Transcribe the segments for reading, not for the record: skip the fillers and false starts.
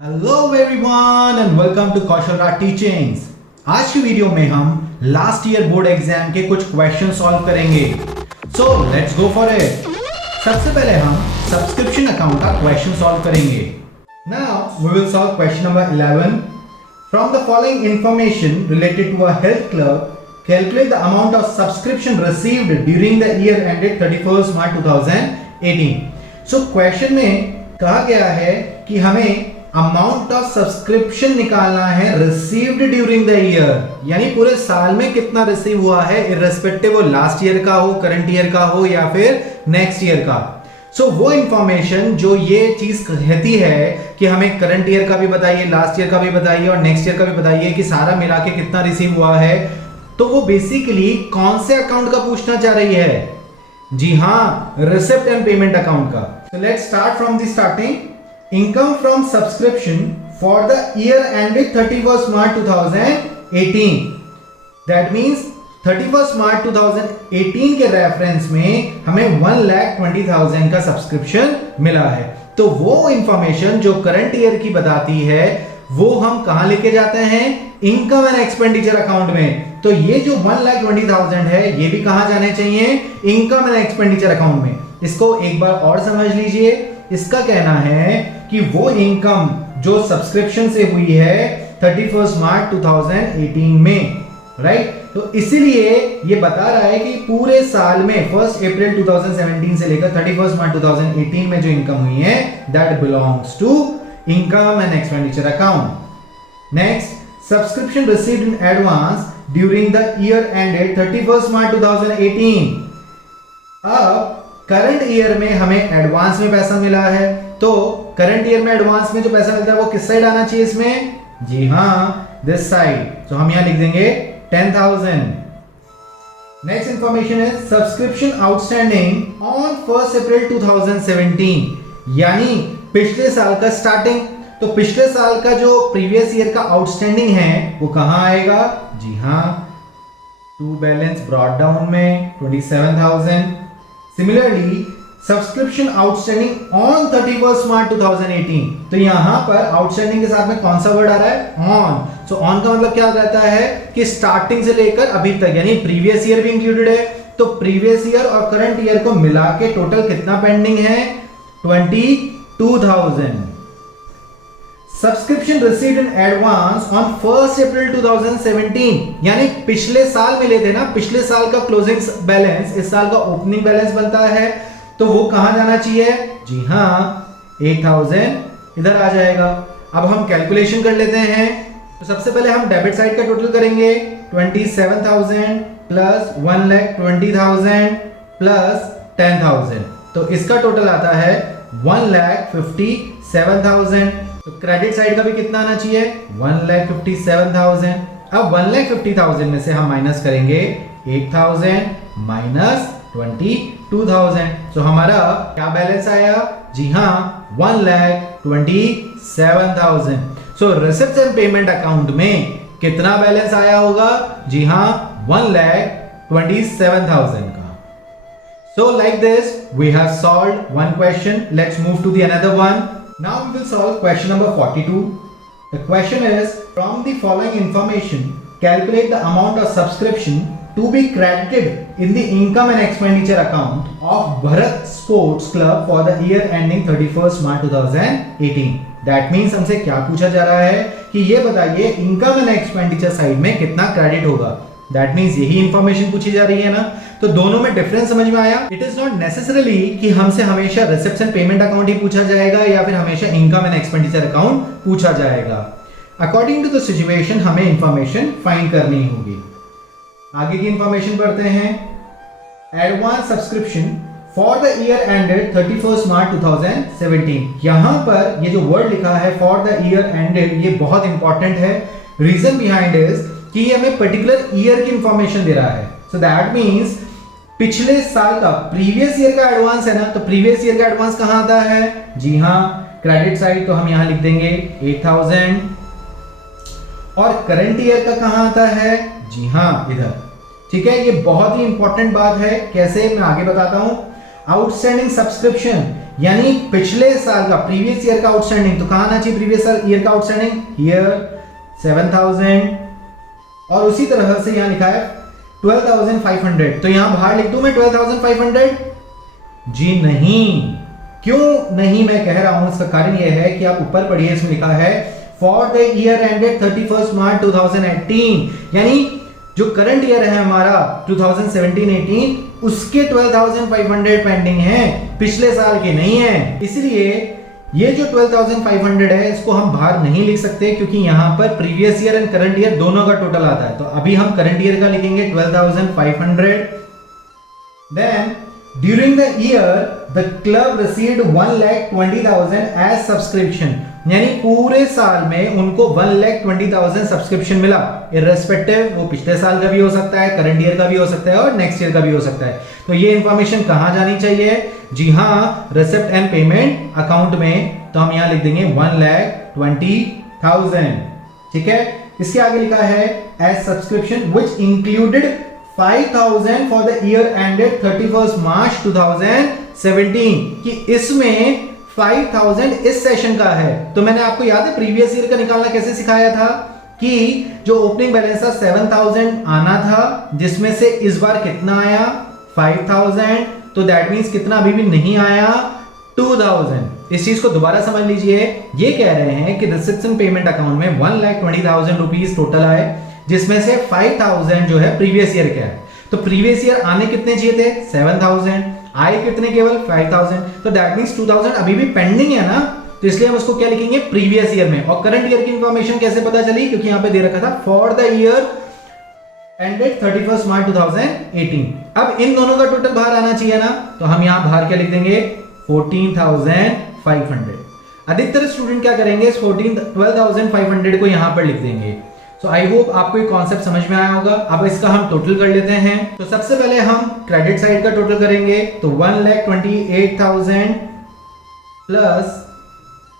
Hello everyone and welcome to Kaushal Raj teachings. आज की video में हम लास्ट ईयर बोर्ड एग्जाम के कुछ क्वेश्चन सॉल्व करेंगे। So let's go for it. सबसे पहले हम सब्सक्रिप्शन अकाउंट का क्वेश्चन सॉल्व करेंगे। Now we will solve question number 11। From the following information related to a health club, calculate the amount of subscription received during the year ended 31 March 2018। So question में कहा गया है कि हमें amount of subscription निकालना है received during the year, यानी पूरे साल में कितना रिसीव हुआ है, इररिस्पेक्टिव वो लास्ट ईयर का हो, करंट ईयर का हो या फिर नेक्स्ट ईयर का। सो वो इंफॉर्मेशन जो ये चीज कहती है कि हमें करंट ईयर का भी बताइए, लास्ट ईयर का भी बताइए और नेक्स्ट ईयर का भी बताइए कि सारा मिला के कितना रिसीव हुआ है, तो वो बेसिकली कौन से अकाउंट का पूछना चाह रही है? जी हाँ, रिसिप्ट एंड पेमेंट अकाउंट का। So let's start from the starting. Income from subscription for the year ended 31st March 2018. That means 31st March 2018 के रेफरेंस में हमें 1,20,000 का सब्सक्रिप्शन मिला है। तो वो इंफॉर्मेशन जो करंट ईयर की बताती है वो हम कहां लेके जाते हैं? इनकम एंड एक्सपेंडिचर अकाउंट में। तो ये जो 1,20,000 है ये भी कहां जाने चाहिए? इनकम एंड एक्सपेंडिचर अकाउंट में। इसको एक बार और समझ लीजिए। इसका कहना है कि वो इनकम जो सब्सक्रिप्शन से हुई है 31 मार्च 2018 में, राइट? तो इसीलिए ये बता रहा है कि पूरे साल में 1 अप्रैल 2017 से लेकर 31 मार्च 2018 में जो इनकम हुई है that belongs to income and expenditure account. Next, subscription received in advance during the year ended 31 March 2018। अब करंट ईयर में हमें एडवांस में पैसा मिला है, तो करंट ईयर में एडवांस में जो पैसा मिलता है वो किस साइड आना चाहिए इसमें? जी हाँ, दिस साइड। तो हम यहां लिख देंगे 10,000। नेक्स्ट इंफॉर्मेशन है सब्सक्रिप्शन आउटस्टैंडिंग ऑन 1 अप्रैल 2017, यानी पिछले साल का स्टार्टिंग। तो पिछले साल का जो प्रीवियस ईयर का आउटस्टैंडिंग है वो कहां आएगा? जी हाँ, टू बैलेंस ब्रॉट डाउन में 27,000। Similarly subscription outstanding on 31 March 2018, तो यहां पर आउटस्टैंडिंग के साथ में कौन सा वर्ड आ रहा है? ऑन। सो ऑन का मतलब क्या रहता है कि स्टार्टिंग से लेकर अभी तक, यानी प्रीवियस ईयर भी इंक्लूडेड है। तो प्रीवियस ईयर और करंट ईयर को मिला के टोटल कितना पेंडिंग है? 22,000। Subscription received in advance on 1 अप्रैल 2017, यानी पिछले साल मिले थे ना, पिछले साल का क्लोजिंग बैलेंस इस साल का ओपनिंग बैलेंस बनता है, तो वो कहां जाना चाहिए? जी हाँ, 8,000 इधर आ जाएगा। अब हम कैलकुलेशन कर लेते हैं। तो सबसे पहले हम डेबिट साइड का टोटल करेंगे। 27,000 प्लस 1,20,000 प्लस 10,000, तो इसका टोटल आता है 1,57,000। तो क्रेडिट साइड का भी कितना आना चाहिए? 1,57,000। अब 1,50,000 में से हम माइनस करेंगे 8,000 माइनस 22,000। तो हमारा क्या बैलेंस आया? जी हाँ, 1,27,000। सो रिसिप्ट्स एंड पेमेंट अकाउंट में कितना बैलेंस आया होगा? जी हाँ, 1,27,000 का। So like this we have solved one question. Let's move to the another one. Now we will solve question number 42. The question is, from the following information, calculate the amount of subscription to be credited in the income and expenditure account of Bharat Sports Club for the year ending 31st March 2018. That means हमसे क्या पूछा जा रहा है कि ये बताइए income and expenditure side में कितना क्रेडिट होगा। That means यही इंफॉर्मेशन पूछी जा रही है ना, तो दोनों में डिफरेंस समझ में आया। इट इज नॉट नेसेसरीली कि हमसे हमेशा रिसिप्ट्स एंड पेमेंट अकाउंट ही पूछा जाएगा या फिर हमेशा इनकम एंड एक्सपेंडिचर अकाउंट पूछा जाएगा। अकॉर्डिंग टू द सिचुएशन हमें इंफॉर्मेशन फाइंड करनी होगी। आगे की इंफॉर्मेशन पढ़ते हैं। Advance subscription for the year ended 31 March 2017। यहां पर ये जो वर्ड लिखा है फॉर द ईयर एंडेड, ये बहुत इंपॉर्टेंट है। रीजन बिहाइंड इज कि ये हमें पर्टिकुलर ईयर की इंफॉर्मेशन दे रहा है। सो दैट मींस पिछले साल का प्रीवियस ईयर का एडवांस है ना, तो प्रीवियस ईयर का एडवांस कहां आता है? जी हाँ, क्रेडिट साइड। तो हम यहां लिख देंगे 8,000। और करंट ईयर का कहां आता है? जी हाँ, इधर। ठीक है, ये बहुत ही इंपॉर्टेंट बात है। कैसे, मैं आगे बताता हूं। आउटस्टैंडिंग सब्सक्रिप्शन, यानी पिछले साल का प्रीवियस ईयर का आउटस्टैंडिंग, तो कहां आना चाहिए प्रीवियस ईयर का आउटस्टैंडिंग, हियर 7000, और उसी तरह से यहां लिखा है 12500, तो यहां बाहर लिख दूं मैं 12500? जी नहीं। क्यों नहीं मैं कह रहा हूं, इसका कारण यह है कि आप ऊपर पढ़िए, इसमें लिखा है for the year ended 31 March 2018, यानी जो करंट ईयर है हमारा 2017-18, उसके 12,500 पेंडिंग है, पिछले साल के नहीं है। इसलिए ये जो 12,500 है इसको हम बाहर नहीं लिख सकते, क्योंकि यहां पर previous year and current year दोनों का टोटल आता है। तो अभी हम करंट ईयर का लिखेंगे 12,500। Then during the year the club received 1,20,000 as subscription, यानी पूरे साल में उनको 1,20,000 सब्सक्रिप्शन मिला, इररेस्पेक्टिव वो पिछले साल का भी हो सकता है, करंट ईयर का भी हो सकता है और नेक्स्ट ईयर का भी हो सकता है। तो ये इंफॉर्मेशन कहां जानी चाहिए? जी हाँ, रिसिप्ट एंड पेमेंट अकाउंट में। तो हम यहां लिख देंगे 1,20,000। ठीक है, इसके आगे लिखा है as subscription which included 5,000 for the year ended 31 March 2017, कि इसमें 5,000 इस सेशन का है। तो मैंने आपको याद है प्रीवियस ईयर का निकालना कैसे सिखाया था, कि जो ओपनिंग बैलेंस था 7,000 आना था, जिसमें से इस बार कितना आया 5,000, तो दैट मींस कितना अभी भी नहीं आया 2,000। इस चीज को दोबारा समझ लीजिए, ये कह रहे हैं कि रिसिप्ट्स एंड पेमेंट अकाउंट में 1,20,000 रुपीज टोटल आए, जिसमें से 5,000 जो है प्रीवियस ईयर का है। तो प्रीवियस ईयर आने कितने चाहिए थे 7,000, आए कितने केवल 5,000, तो दैट मींस 2,000 अभी भी पेंडिंग है ना, तो इसलिए हम उसको क्या लिखेंगे प्रीवियस ईयर में। और करंट ईयर की इंफॉर्मेशन कैसे पता चली, क्योंकि यहां पे दे रखा था for the year ended 31 March 2018। अब इन दोनों का टोटल बाहर आना चाहिए ना, तो हम यहां बाहर क्या लिख देंगे 14,500। अधिकतर स्टूडेंट क्या करेंगे, इस 12,500 को यहां पर लिख देंगे। सो आई होप आपको ये कॉन्सेप्ट समझ में आया होगा। अब इसका हम टोटल कर लेते हैं। तो सबसे पहले हम क्रेडिट साइड का टोटल करेंगे, तो 1,28,000 प्लस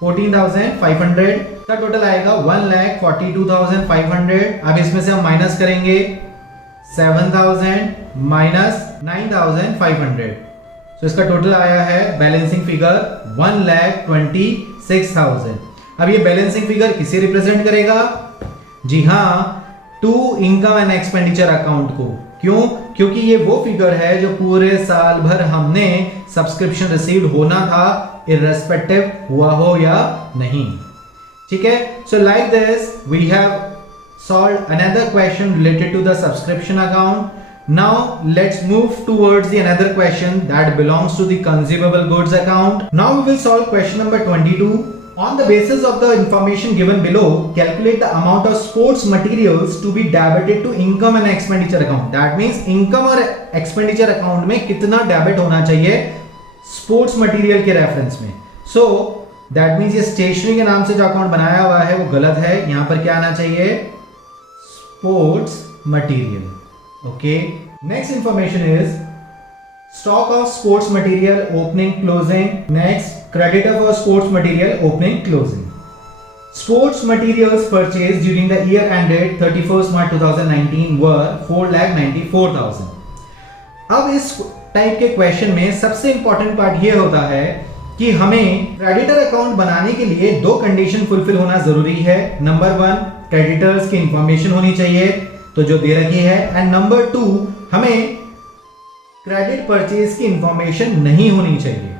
14,500 का टोटल आएगा 1,42,500। अब इसमें से हम माइनस करेंगे 7,000 माइनस 9,500, तो इसका टोटल आया है बैलेंसिंग फिगर 1,26,000। अब ये बैलेंसिंग फिगर किसे रिप्रेजेंट करेगा? जी हाँ, to income and expenditure account को। क्यों? क्योंकि ये वो फिगर है जो पूरे साल भर हमने सब्सक्रिप्शन रिसीव्ड होना था, इररेस्पेक्टिव हुआ हो या नहीं। ठीक है, so like this we have solved another question related to the subscription account. Now let's move towards the another question that belongs to the consumable goods account. Now we will solve question number 22. On the basis of the information given below, calculate the amount of sports materials to be debited to income and expenditure account. That means income और expenditure account में कितना debit होना चाहिए sports material के reference में. So that means ये stationery के नाम से जो अकाउंट बनाया हुआ है वो गलत है. यहाँ पर क्या आना चाहिए? Sports material. Okay. Next information is stock of sports material opening closing. Next, creditor for sports material opening closing. Sports materials purchased during the year ended 31st March 2019 were 4,94,000. अब इस टाइप के क्वेश्चन में सबसे important part ये होता है कि हमें क्रेडिटर अकाउंट बनाने के लिए दो कंडीशन फुलफिल होना जरूरी है. नंबर 1, क्रेडिटर्स की इंफॉर्मेशन होनी चाहिए तो जो दे रखी है, एंड नंबर 2, हमें क्रेडिट परचेज की इंफॉर्मेशन नहीं होनी चाहिए.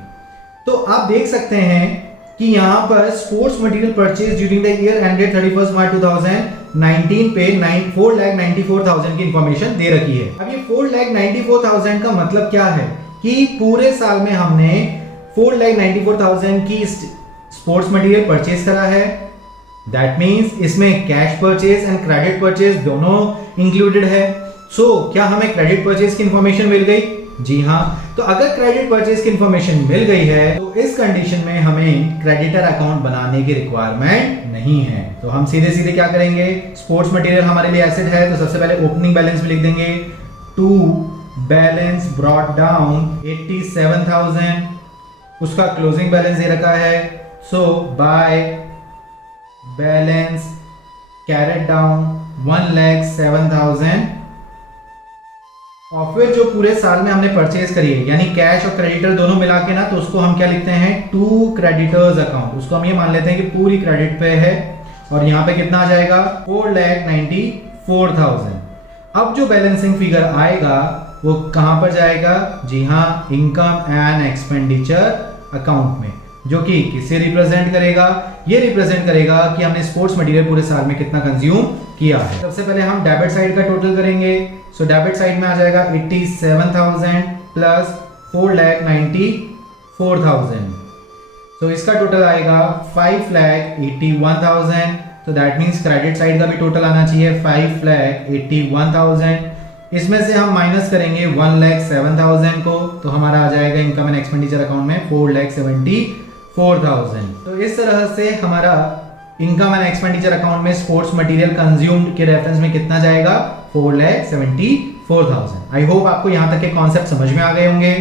तो आप देख सकते हैं कि यहां पर sports material purchase during the year ended 31 मार्च 2019 पे 4,94,000 की इंफॉर्मेशन दे रखी है. अब ये 4,94,000 का मतलब क्या है कि पूरे साल में हमने 4,94,000 की स्पोर्ट्स मटेरियल परचेज करा है. That means इसमें cash purchase and credit purchase दोनों इंक्लूडेड है. सो क्या हमें क्रेडिट परचेज की इंफॉर्मेशन मिल गई? जी हाँ. तो अगर क्रेडिट परचेज की इंफॉर्मेशन मिल गई है तो इस कंडीशन में हमें क्रेडिटर अकाउंट बनाने की रिक्वायरमेंट नहीं है. तो हम सीधे सीधे क्या करेंगे, स्पोर्ट्स मटेरियल हमारे लिए एसेट है तो सबसे पहले ओपनिंग बैलेंस में लिख देंगे टू बैलेंस ब्रॉट डाउन 87,000. उसका क्लोजिंग बैलेंस दे रखा है. सो बाय बैलेंस कैरेट डाउन 1,07,000 और फिर जो पूरे साल में हमने परचेज करी है यानी कैश और क्रेडिटर दोनों मिला के ना, तो उसको हम क्या लिखते हैं, टू क्रेडिटर्स अकाउंट। उसको हम ये मान लेते हैं कि पूरी क्रेडिट पे है और यहाँ पे कितना आ जाएगा 4,94,000। अब जो बैलेंसिंग फिगर आएगा वो कहाँ पर जाएगा, जी हाँ, इनकम एंड एक्सपेंडिचर अकाउंट में, जो कि किसे रिप्रेजेंट करेगा, ये रिप्रेजेंट करेगा कि हमने स्पोर्ट्स मटेरियल पूरे साल में कितना कंज्यूम किया है। सबसे पहले हम डेबिट साइड का टोटल करेंगे। सो डेबिट साइड में आ जाएगा 87,000 प्लस 4,94,000। तो इसका टोटल आएगा 5,81,000। तो दैट मीन्स क्रेडिट साइड का भी टोटल आना चाहिए 5,81,000। इसमें से हम माइनस करेंगे 1,07,000 को, तो हमारा आ जाएगा इनकम एंड एक्सपेंडिचर अकाउंट में 4,74,000। तो इस तरह से हमारा इनकम एंड एक्सपेंडिचर अकाउंट में स्पोर्ट्स मटेरियल कंज्यूम्ड के रेफरेंस में कितना जाएगा, 4,74,000। आई होप आपको यहाँ तक के कॉन्सेप्ट समझ में आ गए होंगे।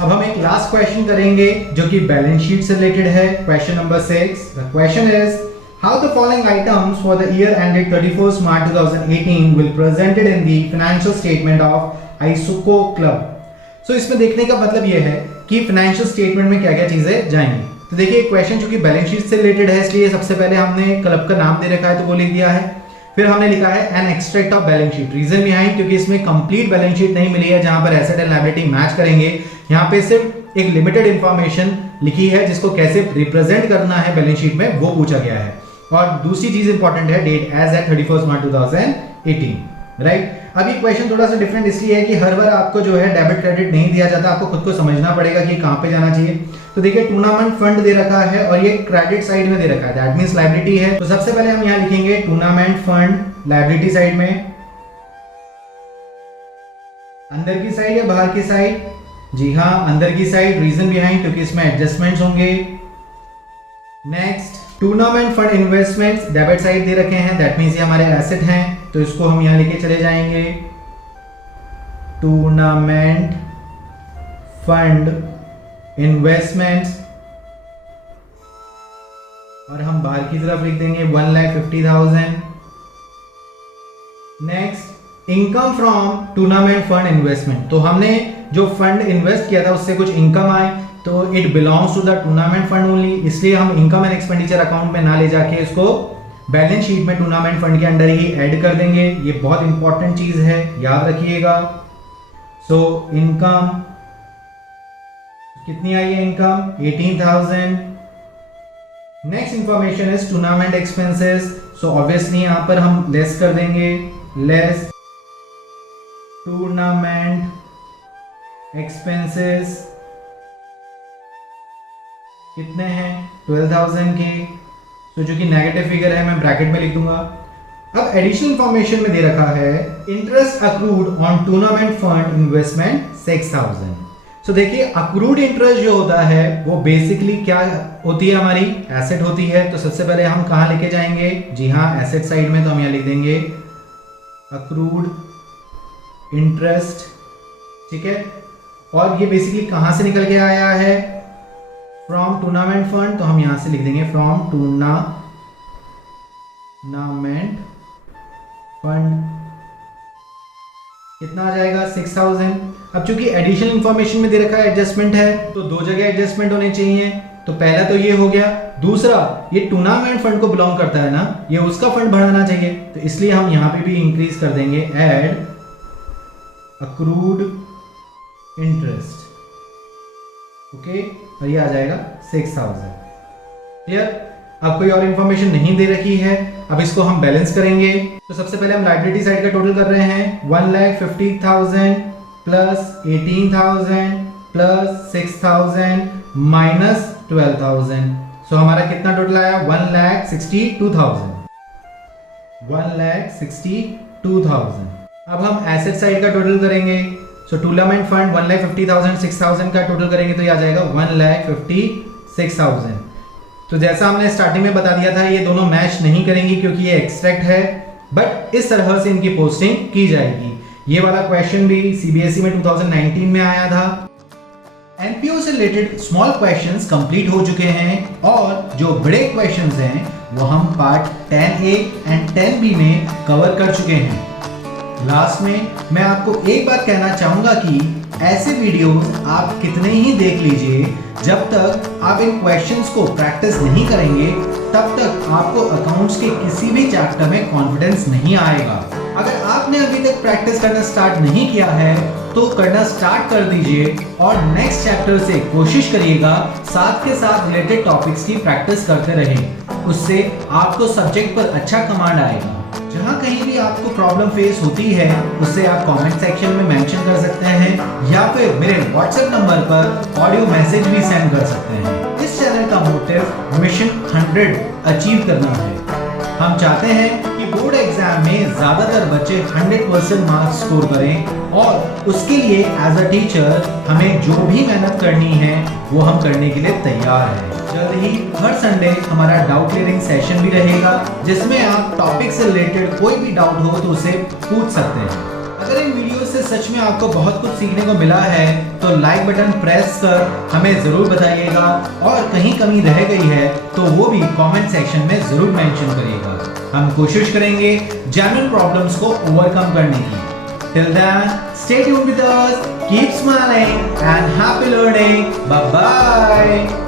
अब हम एक लास्ट क्वेश्चन करेंगे जो कि बैलेंस शीट से रिलेटेड है। Question number 6। The question is how the following items for the year ended 31st March 2018 will presented in the financial statement of Isuko Club। So इसमें देखने का मतलब ये है कि फाइनेंशियल स्टेटमेंट में क्या क्या चीजें जाएंगी। तो देखिए क्वेश्चन चूंकि बैलेंस शीट से रिलेटेड है, इसलिए सबसे पहले हमने क्लब का नाम दे रखा है तो वो लिख दिया है। फिर हमने लिखा है an extract of balance sheet. Reason behind, क्योंकि इसमें कंप्लीट बैलेंस शीट नहीं मिली है जहां पर एसेट एंड लायबिलिटी मैच करेंगे। यहाँ पे सिर्फ एक लिमिटेड इंफॉर्मेशन लिखी है जिसको कैसे रिप्रेजेंट करना है बैलेंस शीट में वो पूछा गया है। और दूसरी चीज इंपॉर्टेंट है डेट एज एट 31st मार्च 2018, राइट। अभी क्वेश्चन थोड़ा सा डिफरेंट इसलिए है कि हर बार आपको जो है डेबिट क्रेडिट नहीं दिया जाता, आपको खुद को समझना पड़ेगा कि कहां पे जाना चाहिए। तो देखिए टूर्नामेंट फंड दे रखा है और ये क्रेडिट साइड में दे रखा है, दैट मींस लायबिलिटी है। तो सबसे पहले हम यहां लिखेंगे टूर्नामेंट फंड लायबिलिटी साइड में। अंदर की साइड या बाहर की साइड, जी हां अंदर की साइड। रीजन बिहाइंड, क्योंकि इसमें एडजस्टमेंट्स होंगे। Next tournament fund investments debit side दे रखे हैं, दैट मींस ये हमारे एसेट हैं, तो इसको हम यहां लेके चले जाएंगे। टूर्नामेंट फंड इन्वेस्टमेंट्स और हम बाहर की तरफ लिख देंगे 1,50,000। Next income from tournament fund investment. तो हमने जो फंड इन्वेस्ट किया था उससे कुछ इनकम आए तो it belongs to the tournament fund only, इसलिए हम इनकम एंड एक्सपेंडिचर अकाउंट में ना ले जाके इसको बैलेंस शीट में टूर्नामेंट फंड के अंडर ही ऐड कर देंगे। ये बहुत इंपॉर्टेंट चीज है, याद रखिएगा। सो इनकम कितनी आई है, income 18,000। Next information is tournament expenses. So obviously यहां पर हम लेस कर देंगे, लेस टूर्नामेंट एक्सपेंसेस कितने हैं 12,000 के। तो जो कि नेगेटिव फिगर है मैं ब्रैकेट में लिख दूंगा। अब एडिशनल इंफॉर्मेशन में दे रखा है interest accrued on tournament fund investment 6,000। सो देखिए अक्रूड इंटरेस्ट जो होता है वो बेसिकली क्या होती है, हमारी एसेट होती है। तो सबसे पहले हम कहां लेके जाएंगे, जी हाँ एसेट साइड में। तो हम यहां लिख देंगे अक्रूड इंटरेस्ट, ठीक है। और ये बेसिकली कहां से निकल के आया है, फ्रॉम टूर्नामेंट फंड। तो हम यहां से लिख देंगे फ्रॉम टूर्नामेंट फंड। कितना आ जाएगा 6,000। अब चूंकि एडिशनल इंफॉर्मेशन में दे रखा है एडजस्टमेंट है तो दो जगह एडजस्टमेंट होने चाहिए। तो पहला तो ये हो गया, दूसरा ये टूर्नामेंट फंड को बिलोंग करता है ना, ये उसका फंड बढ़ाना चाहिए, तो इसलिए हम यहां पे भी इंक्रीज कर देंगे एड अक्रूड इंटरेस्ट, ओके। और ये आ जाएगा 6,000। क्लियर। अब कोई और इंफॉर्मेशन नहीं दे रखी है, अब इसको हम बैलेंस करेंगे। तो सबसे पहले हम लायबिलिटी साइड का टोटल कर रहे हैं 1,50,000 प्लस 18,000 प्लस 6,000 माइनस 12,000। सो हमारा कितना टोटल आया 1,62,000। 1,62,000। अब हम एसेट साइड का टोटल करेंगे। सो टूर्नामेंट फंड 1,50,000 6,000 का टोटल करेंगे तो ये आ जाएगा 1,56,000। तो जैसा हमने स्टार्टिंग में बता दिया था ये दोनों मैच नहीं करेंगी क्योंकि ये एक्सट्रैक्ट है, बट इस तरह से इनकी पोस्टिंग की जाएगी। ये वाला क्वेश्चन भी सीबीएसई में 2019 में आया था। एनपीओ से रिलेटेड स्मॉल क्वेश्चंस कंप्लीट हो चुके हैं और जो बड़े क्वेश्चंस हैं वो हम पार्ट 10A एंड 10B में कवर कर चुके हैं। लास्ट में मैं आपको एक बात कहना चाहूंगा कि ऐसे वीडियोस आप कितने ही देख लीजिए, जब तक आप इन क्वेश्चंस को प्रैक्टिस नहीं करेंगे तब तक आपको अकाउंट्स के किसी भी चैप्टर में कॉन्फिडेंस नहीं आएगा। अगर आपने अभी तक प्रैक्टिस करना स्टार्ट नहीं किया है तो करना स्टार्ट कर दीजिए और नेक्स्ट चैप्टर से कोशिश करिएगा साथ के साथ रिलेटेड टॉपिक्स की प्रैक्टिस करते रहें। उससे आपको सब्जेक्ट पर अच्छा कमांड आएगा। जहाँ कहीं भी आपको प्रॉब्लम फेस होती है उससे आप कमेंट सेक्शन में मेंशन कर सकते हैं या फिर मेरे व्हाट्सएप नंबर पर ऑडियो मैसेज भी सेंड कर सकते हैं। इस चैनल का मोटिव मिशन 100 अचीव करना है। हम चाहते हैं कि बोर्ड एग्जाम में ज्यादातर बच्चे 100% मार्क्स स्कोर करें और उसके लिए एज अ टीचर हमें जो भी मेहनत करनी है वो हम करने के लिए तैयार हैं। जल्द ही हर संडे हमारा डाउट क्लियरिंग सेशन भी रहेगा जिसमें आप टॉपिक से रिलेटेड कोई भी डाउट हो तो उसे पूछ सकते हैं। अगर इन वीडियो से सच में आपको बहुत कुछ सीखने को मिला है तो लाइक बटन प्रेस कर हमें जरूर बताइएगा और कहीं कमी रह गई है तो वो भी कमेंट सेक्शन में जरूर मेंशन करिएगा। हम कोशिश करेंगे जेन्युइन प्रॉब्लम्स को ओवरकम करने की। Till then, stay tuned with us, keep smiling and happy learning. Bye bye.